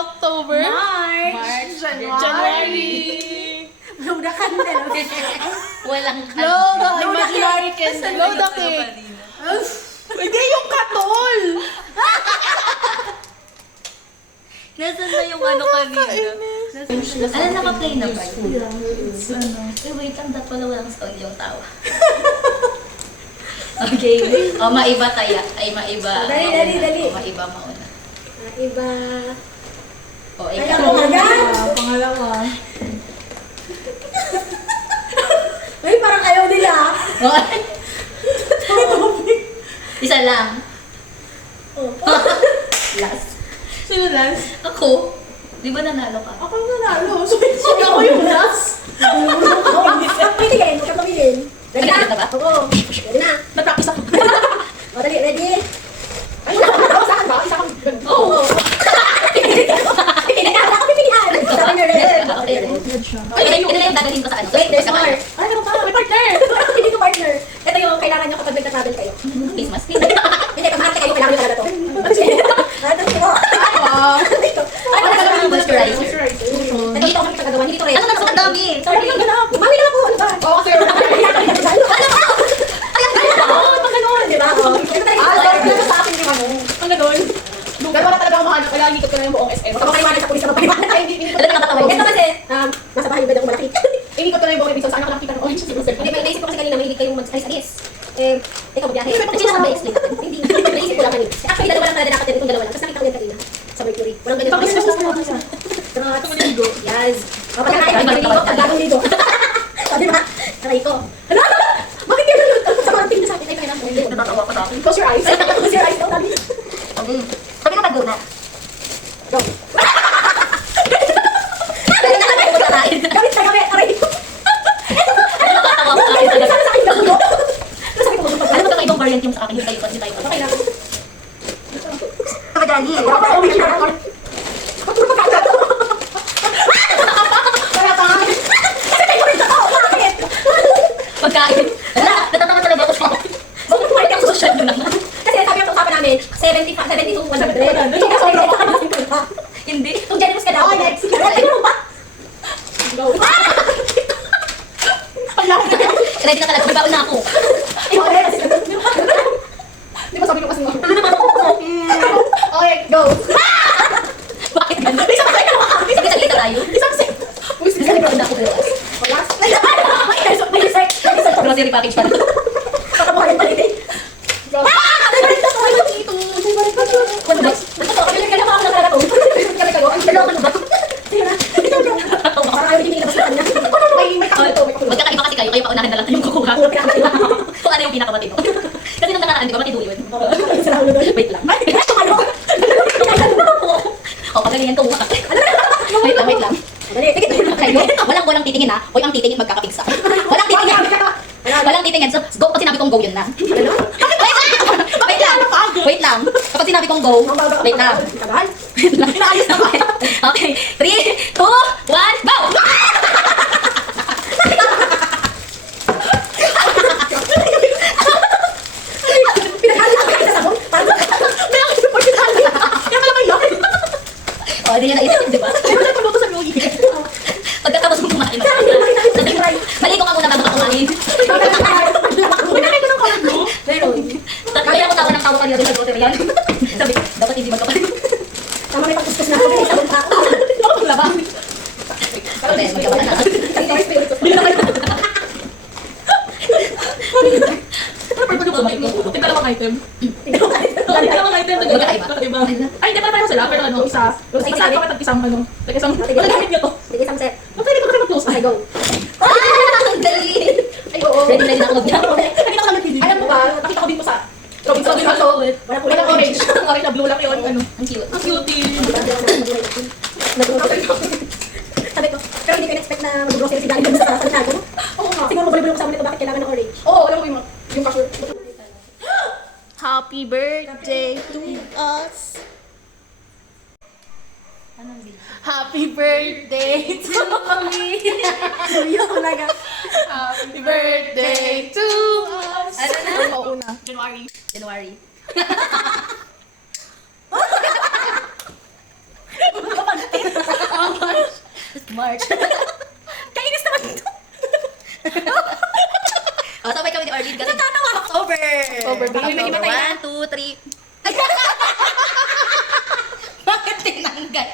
October? March. January. Blow the candle. Walang Blow the imaginary candle. Blow the cake. Hindi yung katol. Nasaan na yung ano kanina? Ano, naka-play na ba? Wait lang, dapat pala walang sound yung tawa. Okay. O, maiba kaya. Ay, maiba. Dali. O, maiba mauna. Iba. O, Ay, ikaw. ako agad. Pangalawa. Ay, parang ayaw nila. Isa lang. Oh. Last. Sino last? Ako. Di ba nanalo ka? Ako yung nanalo. So, ako yung last. Piliin, huwag ka pamilin. Ready na? Ready na ba? Oo. Ready na. Nag-practice ako. O, dali, ready? Ay, ako sa akin ba? Isa kang Oo. Pilihan, wala ka pipilihan. Sabi niyo, ready. Okay. Ay, ito na yung dadalhin ko sa ano. Wait, there's more. Ay, ganun pa. May partner. Hindi ko partner. Ito yung kailangan nyo kapag nagta-travel kayo. Christmas. Hindi, pag mahal kayo, kailangan nyo talaga to. Ano to? Ay, wala ka naman yung moisturizer. Moisturizer. Ito ako magkakagawa, hindi to rin. Ano na ang dami? Sorry, mami lang ako. Ano ba? Oo, kasi Ano ba? Oo, pag ganun, di ba? Oo. Ito talaga yung sa akin yung ano. Ang ganun. Dahil wala talaga ako mahanap. Kaya ikot ko na yung buong SM. Baka makaiwanan sa pulis na magpaliwanag. Ay, hindi ko Ano na nakatawa? Ito kasi, nasa bahay yung ganda ko malaki. Inikot ko na yung buong episode. Saan ako nakita ng orange juice? Hindi, may naisip ko kasi kanina, mahilig kayong mag-alis-alis. Ikaw magbiyahe. Hindi, may Sino sa base natin? Hindi, naisip ko lang kanina. Actually, dalawa lang talaga nakatira itong dalawa lang. Tapos nakita ko yan kanina. Sa Mercury. Walang ganyan. Pag gusto ko sa Trot. Maligo. Yes. O, pagkakain, pag-ligo, pag-bagong ligo. O, di ba? Saray ko. Ano? Bakit yan nalulot? Sa mga tingin sa akin. Ay, kaya na. Natatawa ko sa akin. Close your eyes. Close your eyes daw, Dali. Okay. Sabi na mag-go na. Go. Sabi na kami magkakain. Gamit na gamit. Aray. Nakatawa ko Ay, sa sana sa akin daw. Ano sabi ko? Ano ba ibang variant yung sa akin? Yung tayo pa, yung tayo pa. Okay lang. Kamadali. Puro pagkain to. Kaya pa. Kasi kayo rin ako. Bakit? Pagkain. Wala, natatawa talaga ako sa akin. Bakit kumain ka? Social yun naman. Kasi sabi ang usapan namin, 72, 100. Hindi ka sobrang pa. Hindi. Kung generous ka daw. Oh, next. Ay, ano ba? Go. Ready na talaga. Bibaon na ako. Ikaw ulit kasi Di ba sabi ko kasi Okay, go. Bakit ganun? Sabi sa kita tayo. Isang set. Uy, Kasi nagkaroon na ako bukas. Last. may research. Grocery package pa rin. Pakabuhayan pa rin eh. Go. Ano ba rin ito? Ano ba ito? Ano ba? Kailan ako na talaga to? Kami kayo. Ang dalawa Ano ba? Sige na. Parang ayaw hindi nilabas na kanya. may kakulito. May kakulito. Magkakaiba kasi kayo paunahin na lang yung kukuha. Kung ano yung pinakamatino. Kasi nung nakaraan, di ba matino yun? Wait lang. O, pagalingan ko muna. Wait lang. Okay, go. Walang titingin ha. Hoy, ang titingin magkakapigsa. Walang titingin. Walang titingin. So, go. Pag sinabi kong go, yun na. Wait lang. Kapag sinabi kong go, wait lang. Inaayos na ba? Okay. 3, 2, 1, go! O, hindi niya naisip, di ba? Pagkatapos mong kumain. Maligo ka muna bago ka kumain. Kaya ako tawa ng tawa kanina doon sa grocery yan. Sabi, dapat hindi magkapalit. Tama may pagkuskus na ako. Sabon pa ako. Labang. Kasi magkapalit na. Tignan dalawang item. Tignan Dalawang item. Magkaiba. Ay, hindi pala tayo sila. Pero ano, isa. Saan ko tag-isang ano. Tag-isang. Magagamit niyo to. Sige, isang set. Pwede ko kayo mag-close. Okay, go. Ang dali! Ay, oo. Ready na ako mag-jump. Nakita ko lang yung Alam mo ba, nakita ko din po sa Robinson. Wala kulay Walang orange. Ang orange na blue lang yun. Ano. Ang cute. Ang cutie. Sabi ko, pero hindi ko in-expect na mag-grocery si Daddy dun sa Santiago. Oo nga. Siguro mabulibulong sa amin ito bakit kailangan ng orange. Oo, alam mo yung cashier. Happy birthday to us. Happy birthday to me. Yun talaga. Happy birthday to us. Ano na? Oo, una. January. March. Kainis naman ito. O, sabay kami ni Orlin kasi. Natatawa. October. October, baby. May himatay na. 1, 2, 3. Bakit tinanggal?